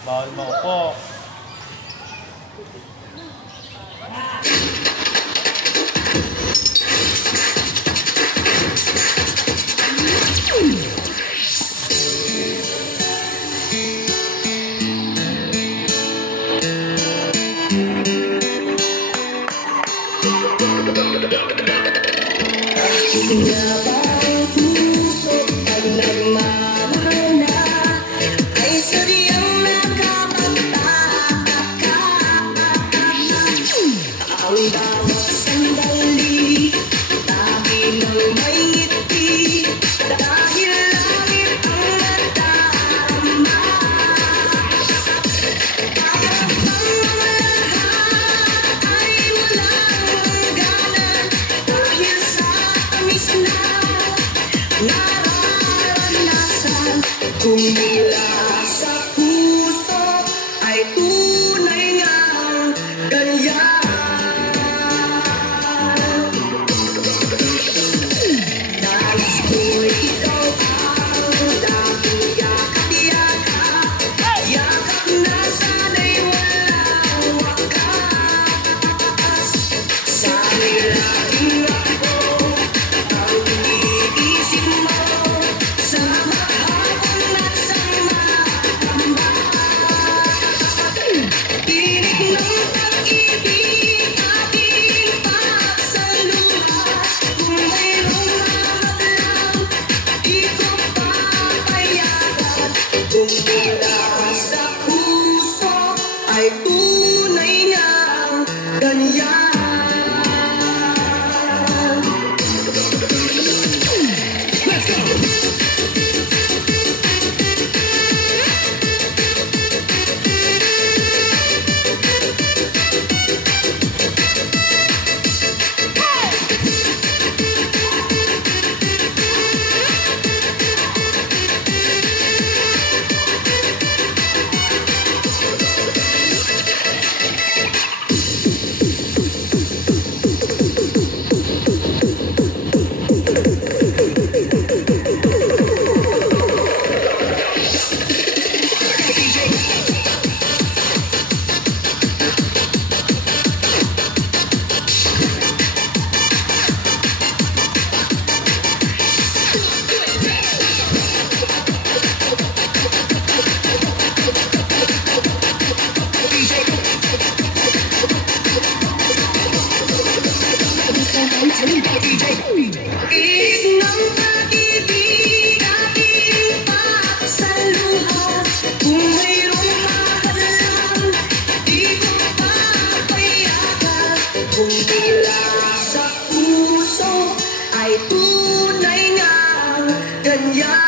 Bawal maupo. Kung mula sa puso ay tunay ngang ganyan. Nais ko'y ikaw ang dating yakap-yakap, yakap na sana'y walang wakas. Sa nilahing ako ang iniisip mo, sa ay tunay niyang ganyan. Let's go! Iig ng pag-ibig ating pagsaluhan, kung mayroong hahalang di ko papayagan. Kung tila sa puso ay tunay ngang ganyan.